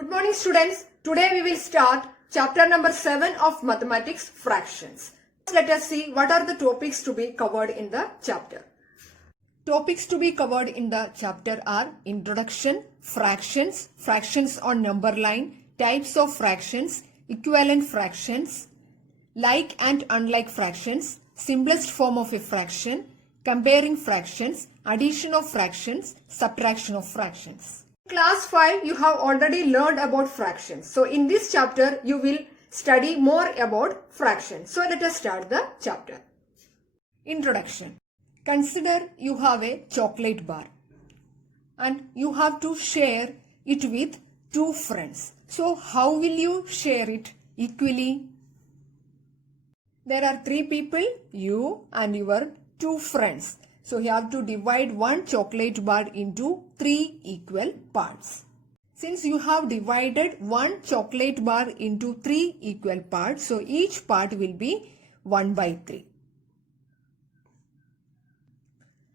Good morning students. Today we will start chapter number 7 of mathematics fractions. Let us see what are the topics to be covered in the chapter. Topics to be covered in the chapter are introduction, fractions, fractions on number line, types of fractions, equivalent fractions, like and unlike fractions, simplest form of a fraction, comparing fractions, addition of fractions, subtraction of fractions. Class 5 you have already learned about fractions. So in this chapter you will study more about fractions. So let us start the chapter. Introduction. Consider you have a chocolate bar and you have to share it with two friends. So how will you share it equally? There are three people, you and your two friends. So you have to divide one chocolate bar into three equal parts. Since you have divided one chocolate bar into three equal parts, so each part will be 1/3.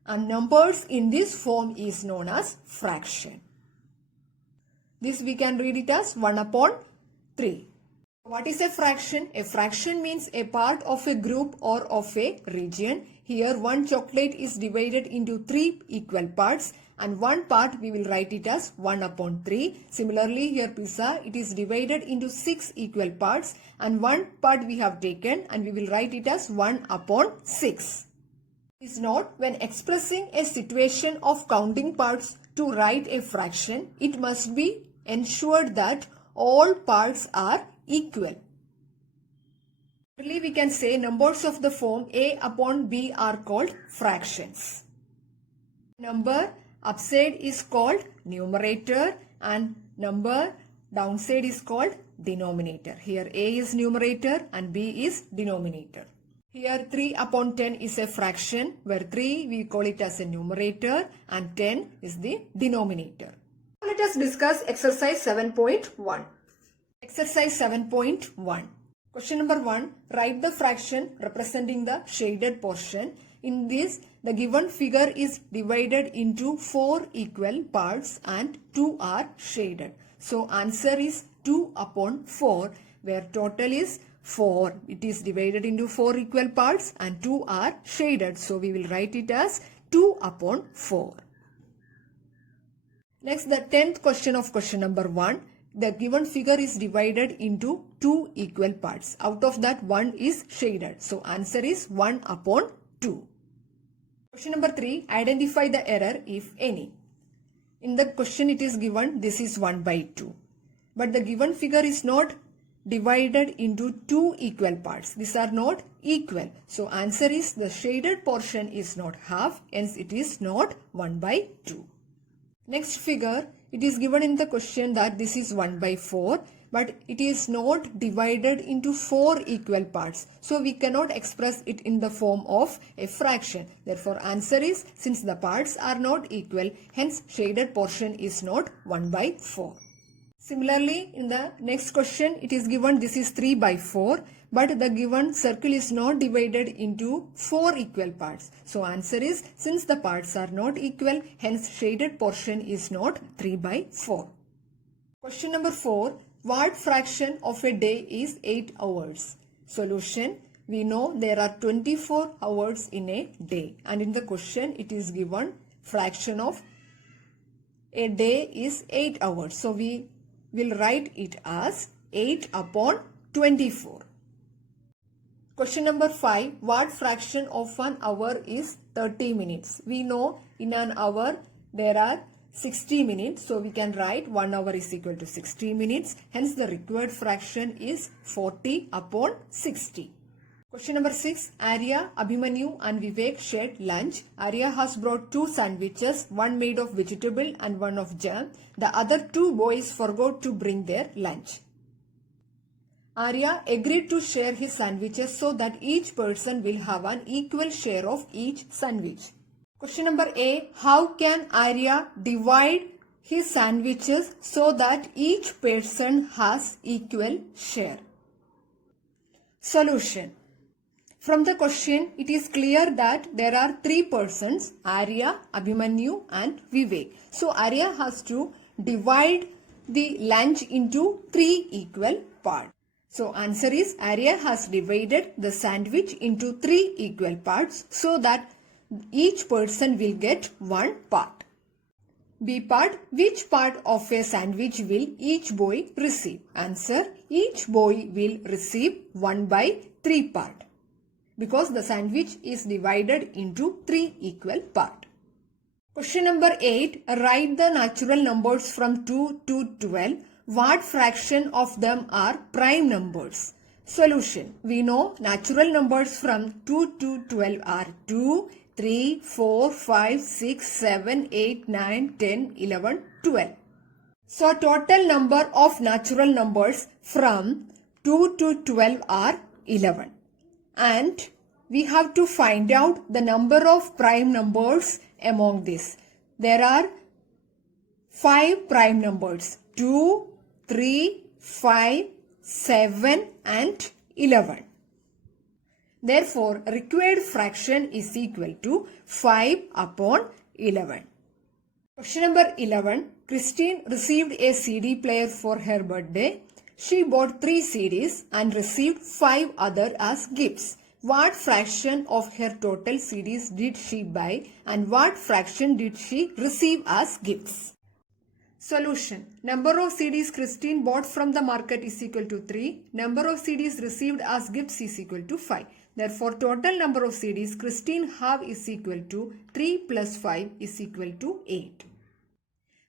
And numbers in this form is known as fraction. This we can read it as 1/3. What is a fraction? A fraction means a part of a group or of a region. Here one chocolate is divided into three equal parts and one part we will write it as 1/3. Similarly here pizza, it is divided into 6 equal parts and one part we have taken and we will write it as 1/6. Is not when expressing a situation of counting parts to write a fraction, it must be ensured that all parts are equal. Really we can say numbers of the form a/b are called fractions. Number upside is called numerator and number downside is called denominator. Here a is numerator and b is denominator. Here 3/10 is a fraction where 3 we call it as a numerator and 10 is the denominator. Now let us discuss exercise 7.1. Exercise 7.1. Question number 1. Write the fraction representing the shaded portion. In this, the given figure is divided into 4 equal parts and 2 are shaded. So answer is 2/4 where total is 4. It is divided into 4 equal parts and 2 are shaded. So we will write it as 2/4. Next, the 10th question of question number 1. The given figure is divided into 2 equal parts. Out of that, 1 is shaded. So answer is 1/2. Question number 3. Identify the error if any. In the question it is given this is 1/2. But the given figure is not divided into 2 equal parts. These are not equal. So answer is the shaded portion is not half. Hence it is not 1/2. Next figure. It is given in the question that this is 1/4 but it is not divided into 4 equal parts. So we cannot express it in the form of a fraction. Therefore answer is since the parts are not equal, hence shaded portion is not 1/4. Similarly in the next question it is given this is 3/4 but the given circle is not divided into 4 equal parts. So answer is since the parts are not equal, hence shaded portion is not 3/4. Question number 4. What fraction of a day is 8 hours? Solution. We know there are 24 hours in a day and in the question it is given fraction of a day is 8 hours. So we will write it as 8/24. Question number 5. What fraction of an hour is 30 minutes? We know in an hour there are 60 minutes. So we can write 1 hour is equal to 60 minutes. Hence the required fraction is 40/60. Question number 6. Arya, Abhimanyu and Vivek shared lunch. Arya has brought 2 sandwiches, one made of vegetable and one of jam. The other 2 boys forgot to bring their lunch. Arya agreed to share his sandwiches so that each person will have an equal share of each sandwich. Question number A. How can Arya divide his sandwiches so that each person has equal share? Solution. From the question, it is clear that there are 3 persons, Arya, Abhimanyu and Vivek. So Arya has to divide the lunch into 3 equal parts. So answer is Arya has divided the sandwich into 3 equal parts so that each person will get 1 part. B part, which part of a sandwich will each boy receive? Answer, each boy will receive 1/3 part because the sandwich is divided into 3 equal parts. Question number 8, write the natural numbers from 2 to 12. What fraction of them are prime numbers? Solution. We know natural numbers from 2 to 12 are 2, 3, 4, 5, 6, 7, 8, 9, 10, 11, 12. So total number of natural numbers from 2 to 12 are 11. And we have to find out the number of prime numbers among this. There are 5 prime numbers, 2, 3, 5, 7 and 11. Therefore, required fraction is equal to 5 upon 11. Question number 11. Christine received a CD player for her birthday. She bought 3 CDs and received 5 others as gifts. What fraction of her total CDs did she buy and what fraction did she receive as gifts? Solution. Number of CDs Christine bought from the market is equal to 3. Number of CDs received as gifts is equal to 5. Therefore, total number of CDs Christine have is equal to 3 plus 5 is equal to 8.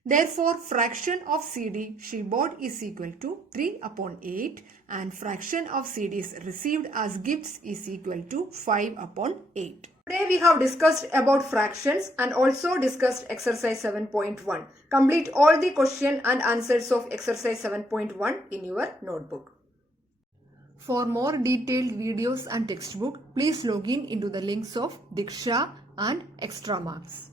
Therefore, fraction of CD she bought is equal to 3 upon 8 and fraction of CDs received as gifts is equal to 5 upon 8. Today we have discussed about fractions and also discussed exercise 7.1. Complete all the question and answers of exercise 7.1 in your notebook. For more detailed videos and textbook, please log in into the links of Diksha and Extra Marks.